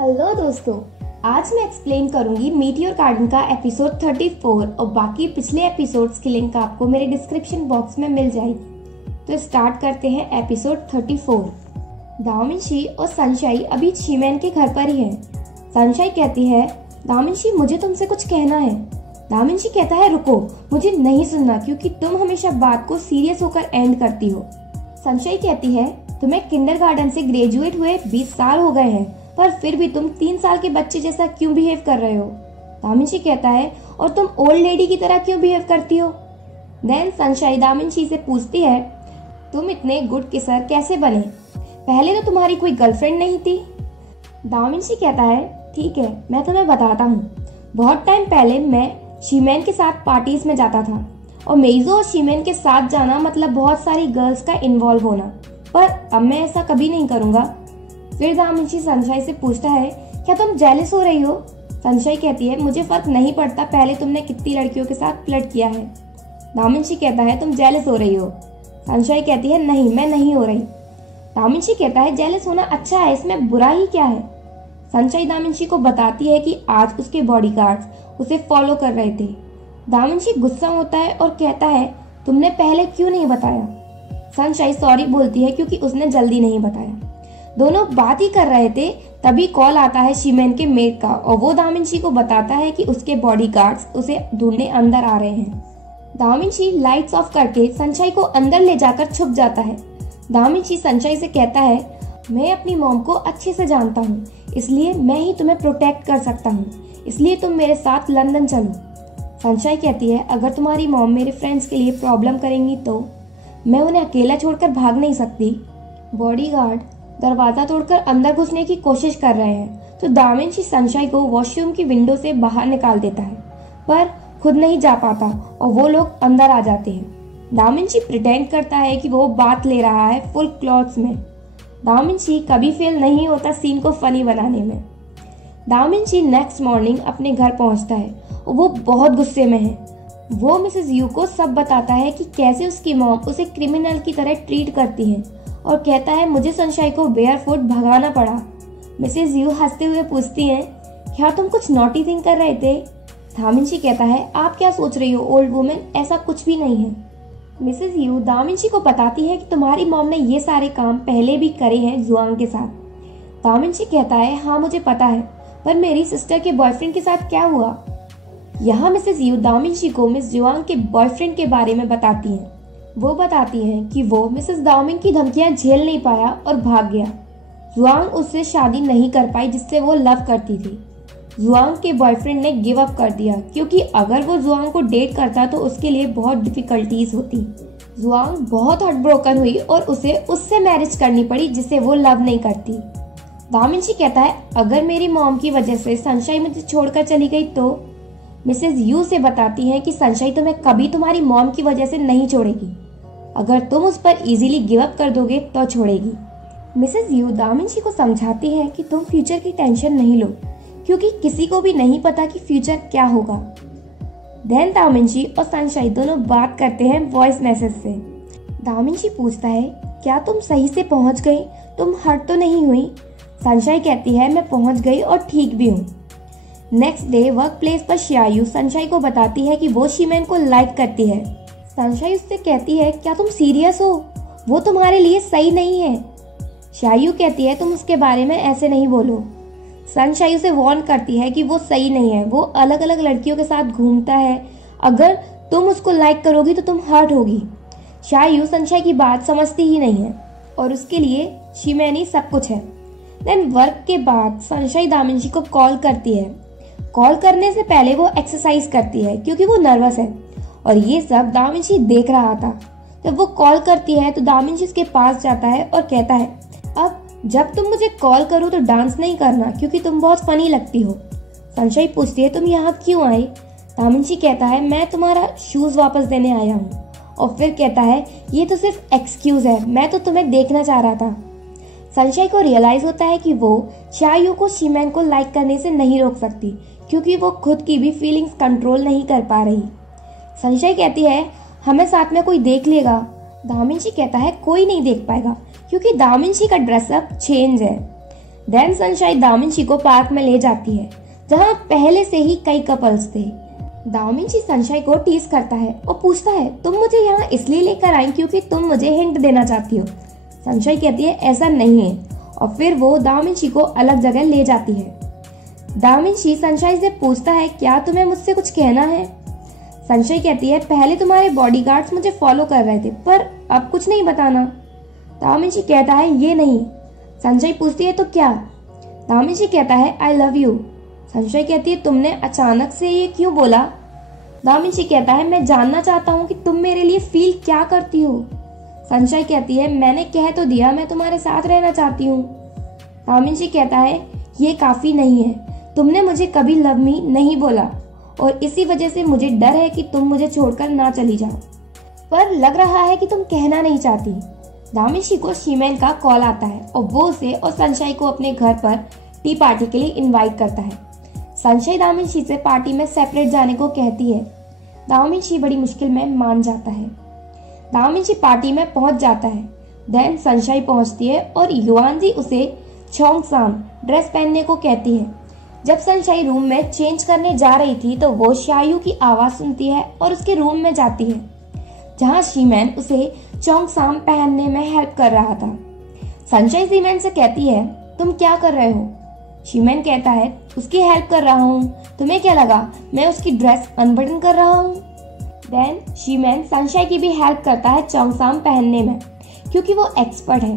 Hello दोस्तों, आज मैं एक्सप्लेन करूंगी मीटियोर गार्डन का एपिसोड 34 और बाकी पिछले एपिसोड्स की लिंक आपको मेरे डिस्क्रिप्शन बॉक्स में मिल जाएगी। तो स्टार्ट करते हैं एपिसोड 34। दामिंशी और सनशाई अभी शीमैन के घर पर ही हैं। सनशाई कहती है, दामिंशी मुझे तुमसे कुछ कहना है। दामिंशी कहता है, रुको, मुझे नहीं सुनना क्योंकि तुम हमेशा बात को सीरियस होकर एंड करती हो। सनशाई कहती है, तुम्हें किंडरगार्टन से ग्रेजुएट हुए 20 साल हो गए हैं, पर फिर भी तुम 3 साल के बच्चे जैसा क्यों बिहेव कर रहे हो। दामिंशी कहता है, और तुम ओल्ड लेडी की तरह क्यों बिहेव करती हो। देन सनशाई दामिंशी से पूछती है, तुम इतने गुड किसर कैसे बने, पहले तो तुम्हारी कोई गर्लफ्रेंड नहीं थी। दामिंशी कहता है, ठीक है, मैं तुम्हें बताता हूँ। बहुत टाइम पहले मैं शीमैन के साथ पार्टीज में जाता था और मेइजो और शीमैन के साथ जाना मतलब बहुत सारी गर्ल्स का इन्वॉल्व होना, पर अब मैं ऐसा कभी नहीं करूंगा। फिर दामिंशी सनशाई से पूछता है, क्या तुम जेलस हो रही हो। सनशाई कहती है, मुझे फर्क नहीं पड़ता पहले तुमने कितनी लड़कियों के साथ फ्लर्ट किया है। दामिंशी कहता है, तुम जेलस हो रही हो। सनशाई कहती है, नहीं, मैं नहीं हो रही। दामिंशी कहता है, जेलस होना अच्छा है, इसमें बुरा ही क्या है। सनशाई दामिंशी को बताती है कि आज उसके बॉडीगार्ड्स उसे फॉलो कर रहे थे। दामिंशी गुस्सा होता है और कहता है, तुमने पहले क्यों नहीं बताया। सनशाई सॉरी बोलती है क्योंकि उसने जल्दी नहीं बताया। दोनों बात ही कर रहे थे, तभी कॉल आता है शीमैन के मेड का और वो दामिंशी को बताता है कि उसके बॉडीगार्ड्स उसे ढूंढने अंदर आ रहे हैं। दामिंशी लाइट्स ऑफ करके सनशाई को अंदर ले जाकर छुप जाता है। दामिंशी सनशाई से कहता है, मैं अपनी मॉम को अच्छे से जानता हूँ, इसलिए मैं ही तुम्हें प्रोटेक्ट कर सकता हूँ, इसलिए तुम मेरे साथ लंदन चलो। सनशाई कहती है, अगर तुम्हारी मॉम मेरे फ्रेंड्स के लिए प्रॉब्लम करेंगी तो मैं उन्हें अकेला छोड़कर भाग नहीं सकती। बॉडीगार्ड दरवाजा तोड़कर अंदर घुसने की कोशिश कर रहे हैं तो दामिंशी सनशाई को वॉशरूम की विंडो से बाहर निकाल देता है, पर खुद नहीं जा पाता और वो लोग अंदर आ जाते हैं। दामिंशी प्रिटेंड करता है कि वो बात ले रहा है फुल क्लॉथ्स में। दामिंशी कभी फेल नहीं होता सीन को फनी बनाने में। दामिंशी नेक्स्ट मॉर्निंग अपने घर पहुंचता है और वो बहुत गुस्से में है। वो मिसेस यू को सब बताता है कि कैसे उसकी मॉम उसे क्रिमिनल की तरह ट्रीट करती है और कहता है, मुझे सनशाई को बेयरफुट भगाना पड़ा। मिसेस यू हंसते हुए पूछती हैं, क्या तुम कुछ नॉटी थिंग कर रहे थे। दामिंशी कहता है, आप क्या सोच रही हो ओल्ड वुमेन, ऐसा कुछ भी नहीं है। मिसेस यू दामिंशी को बताती है कि तुम्हारी मॉम ने ये सारे काम पहले भी करे हैं जुआंग के साथ। दामिंशी कहता है, हाँ मुझे पता है, पर मेरी सिस्टर के बॉयफ्रेंड के साथ क्या हुआ। यहाँ मिसेस यू दामिंशी को मिस जुआंग के बॉयफ्रेंड के बारे में बताती हैं। वो बताती हैं कि वो मिसेस दाओमिंग की धमकियां झेल नहीं पाया और भाग गया। जुआंग उससे शादी नहीं कर पाई जिससे वो लव करती थी। जुआंग के बॉयफ्रेंड ने गिव अप कर दिया क्योंकि अगर वो जुआंग को डेट करता तो उसके लिए बहुत डिफिकल्टीज होती। जुआंग बहुत हार्ट ब्रोकन हुई और उसे उससे मैरिज करनी पड़ी जिसे वो लव नहीं करती। दामिंशी कहता है, अगर मेरी मॉम की वजह से सनशाई मुझे छोड़कर चली गई तो। मिसेस यू से बताती हैं कि सनशाई तुम्हें कभी तुम्हारी मॉम की वजह से नहीं छोड़ेगी, अगर तुम उस पर इजीली गिव अप कर दोगे तो छोड़ेगी। मिसेस यू दामिंशी को समझाती है कि तुम फ्यूचर की टेंशन नहीं लो क्योंकि किसी को भी नहीं पता कि फ्यूचर क्या होगा। देन दामिंशी और सनशाई दोनों बात करते हैं वॉइस मैसेज से। दामिंशी पूछता है, क्या तुम सही से पहुंच गई, तुम हर्ट तो नहीं हुई। सनशाई कहती है, मैं पहुंच गई और ठीक भी हूँ। नेक्स्ट डे वर्क प्लेस पर शियायू सनशाई को बताती है कि वो शीमैन को लाइक करती है। सनशाई उससे कहती है, क्या तुम सीरियस हो, वो तुम्हारे लिए सही नहीं है। शियायू कहती है, तुम उसके बारे में ऐसे नहीं बोलो। सनशाई उसे वार्न करती है कि वो सही नहीं है, वो अलग अलग लड़कियों के साथ घूमता है, अगर तुम उसको लाइक करोगी तो तुम हर्ट होगी। शियायू सनशाई की बात समझती ही नहीं है और उसके लिए शीमैन ही सब कुछ है। देन वर्क के बाद सनशाई दामिंशी को कॉल करती है। कॉल करने से पहले वो एक्सरसाइज करती है क्योंकि वो नर्वस है और ये सब दामिंशी देख रहा था। जब वो कॉल करती है तो दामिंशी उसके पास जाता है और कहता है, अब जब तुम मुझे कॉल करो तो डांस नहीं करना क्योंकि तुम बहुत फनी लगती हो। सनशाई पूछती है, तुम यहाँ क्यों आई। दामिंशी कहता है, मैं तुम्हारा शूज वापस देने आया हूँ, और फिर कहता है, ये तो सिर्फ एक्सक्यूज है, मैं तो तुम्हें देखना चाह रहा था। सनशाई को रियलाइज होता है कि वो शियायू को शीमैन को लाइक करने से नहीं रोक सकती क्योंकि वो खुद की भी फीलिंग्स कंट्रोल नहीं कर पा रही। सनशाई कहती है, हमें साथ में कोई देख लेगा। दामिंशी कहता है, कोई नहीं देख पाएगा क्योंकि दामिंशी का ड्रेसअप चेंज है। देन सनशाइन दामिंची को पार्क में ले जाती है जहाँ पहले से ही कई कपल्स थे। दामिंची सनशाइन को टीज करता है और पूछता है तुम मुझे यहाँ इसलिए लेकर आई क्योंकि तुम मुझे हिंट देना चाहती हो। सनशाइन कहती है ऐसा नहीं है और फिर वो दामिंची को अलग जगह ले जाती है। दामिंची सनशाइन से पूछता है क्या तुम्हें मुझसे कुछ कहना है। सनशाइन कहती है पहले तुम्हारे बॉडीगार्ड्स मुझे फॉलो कर रहे थे पर अब कुछ नहीं बताना। दामिंची कहता है ये नहीं। सनशाइन पूछती है तो क्या। दामिंची कहता है आई लव यू। सनशाइन कहती है तुमने अचानक से ये क्यों बोला। दामिंची कहता है मैं जानना चाहता हूँ कि तुम मेरे लिए फील क्या करती हो। सनशाइन कहती है मैंने कह तो दिया मैं तुम्हारे साथ रहना चाहती हूँ। दामिंची कहता है ये काफी नहीं है, तुमने मुझे कभी लव मी नहीं बोला और इसी वजह से मुझे डर है कि तुम मुझे छोड़कर ना चली जाओ, पर लग रहा है कि तुम कहना नहीं चाहती। दामिंची को शीमेन का कॉल आता है और वो उसे और सनशाइन को अपने घर पर टी पार्टी के लिए इनवाइट करता है। सनशाइन दामिंची से पार्टी में सेपरेट जाने को कहती है। दामिंची बड़ी मुश्किल में मान जाता है। दामिंची पार्टी में पहुंच जाता है। देन सनशाइन पहुंचती है और युआनजी उसे चोंगसाम ड्रेस पहनने को कहती है। जब सनशाइन रूम में चेंज करने जा रही थी तो वो शायू की आवाज सुनती है और उसके रूम में जाती है जहां शीमेन उसे चोंगसाम पहनने में हेल्प कर रहा था। सनशाइन शीमेन से कहती है तुम क्या कर रहे हो। शीमेन कहता है उसकी हेल्प कर रहा हूँ, तुम्हें क्या लगा मैं उसकी ड्रेस अनबटन कर रहा हूँ। देन शीमेन सनशाइन की भी हेल्प करता है चोंगसाम पहनने में क्योंकि वो एक्सपर्ट है।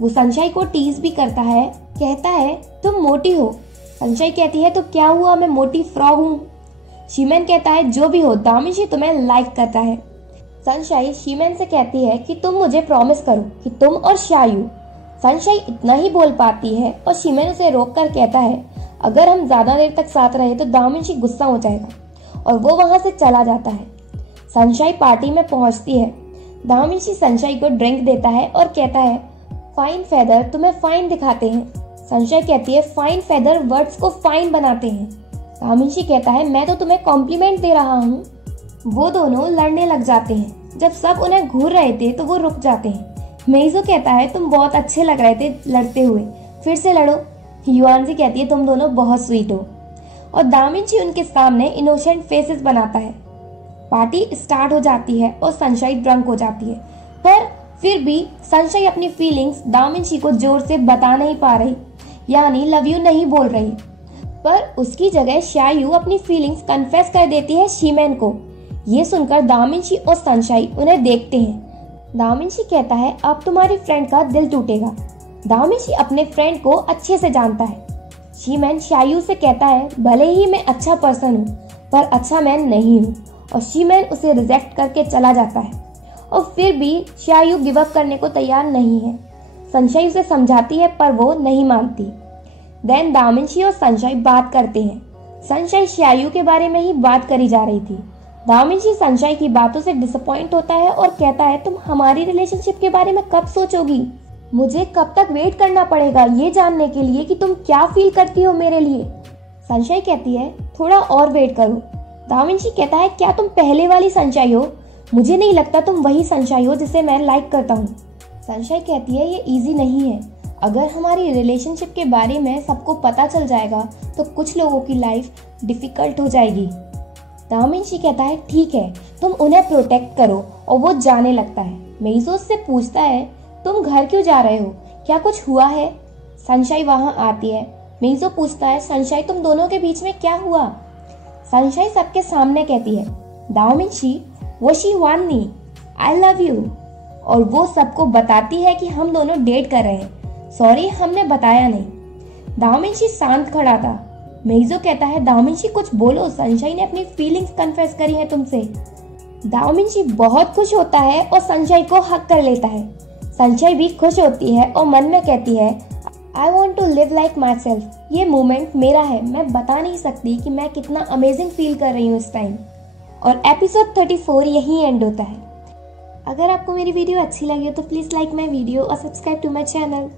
वो सनशाइन को टीज भी करता है, कहता है तुम मोटी हो। सनशाइन कहती है तो क्या हुआ मैं मोटी फ्रॉग हूँ। शीमेन कहता है जो भी हो दामिंची तुम्हें लाइक करता है। सनशाइन शीमेन से कहती है कि तुम मुझे प्रॉमिस करो कि तुम और शायू। सनशाइन इतना ही बोल पाती है और शीमेन उसे रोककर कहता है अगर हम ज्यादा देर तक साथ रहे तो दामिंची गुस्सा हो जाएगा और वो वहां से चला जाता है। सनशाइन पार्टी में पहुंचती है। दामिंची सनशाइन को ड्रिंक देता है और कहता है फाइन फेदर तुम्हें फाइन दिखाते हैं। सनशाइन कहती है फाइन फेदर वर्ड्स को फाइन बनाते हैं। दामिंची कहता है मैं तो तुम्हें कॉम्प्लीमेंट दे रहा हूँ। वो दोनों लड़ने लग जाते हैं। जब सब उन्हें घूर रहे थे तो वो रुक जाते हैं। मेइजो कहता है तुम बहुत अच्छे लग रहे थे लड़ते हुए, फिर से लड़ो। युआनजी कहती है तुम दोनों बहुत स्वीट हो और दामिंची उनके सामने इनोसेंट फेसेस बनाता है। पार्टी स्टार्ट हो जाती है और सनशाइन ड्रंक हो जाती है, पर फिर भी सनशाइन अपनी फीलिंग्स दामिंची को जोर से बता नहीं पा रही, यानी लव यू नहीं बोल रही, पर उसकी जगह शायू अपनी फीलिंग्स कन्फेस कर देती है शीमेन को। ये सुनकर दामिंची और सनशाइन उन्हें देखते हैं। दामिंची कहता है अब तुम्हारी फ्रेंड का दिल टूटेगा। दामिंची अपने फ्रेंड को अच्छे से जानता है। शीमेन शायू से कहता है भले ही मैं अच्छा पर्सन हूँ पर अच्छा मैन नहीं हूँ और शीमेन उसे रिजेक्ट करके चला जाता है और फिर भी शायू गिव अप करने को तैयार नहीं है। सनशाइन उसे समझाती है पर वो नहीं मानती। देन दामिंची और सनशाइन बात करते हैं। सनशाइन शायू के बारे में ही बात करी जा रही थी। दामिंची सनशाइन की बातों से डिसअपॉइंट होता है और कहता है तुम हमारी रिलेशनशिप के बारे में कब सोचोगी। मुझे कब तक वेट करना पड़ेगा ये जानने के लिए कि तुम क्या फील करती हो मेरे लिए। सनशाइन कहती है थोड़ा और वेट करो। दामिंची कहता है क्या तुम पहले वाली सनशाइन हो, मुझे नहीं लगता तुम वही सनशाइन हो जिसे मैं लाइक करता हूँ। सनशाइन कहती है ये इजी नहीं है, अगर हमारी रिलेशनशिप के बारे में सबको पता चल जाएगा तो कुछ लोगों की लाइफ डिफिकल्ट हो जाएगी। दामिंची कहता है ठीक है तुम उन्हें प्रोटेक्ट करो और वो जाने लगता है। मेइजो से पूछता है तुम घर क्यों जा रहे हो, क्या कुछ हुआ है। सनशाइन वहां आती है। मेइजो पूछता है सनशाइन तुम दोनों के बीच में क्या हुआ। सनशाइन सबके सामने कहती है दामिंची वो she want me, I love you, और वो सबको बताती है कि हम दोनों डेट कर रहे हैं, सॉरी हमने बताया नहीं। दामिंची शांत खड़ा था। मेइजो कहता है दामिंची कुछ बोलो, सनशाइन ने अपनी फीलिंग्स कन्फेस करी है तुमसे। दामिंची बहुत खुश होता है और सनशाइन को हक कर लेता है। सनशाइन भी खुश होती है और मन में कहती है I want to live like myself, ये मोमेंट मेरा है, मैं बता नहीं सकती कि मैं कितना अमेजिंग फील कर रही हूँ इस टाइम। और एपिसोड 34 यहीं एंड होता है। अगर आपको मेरी वीडियो अच्छी लगी हो तो प्लीज लाइक माई वीडियो और सब्सक्राइब टू माई चैनल।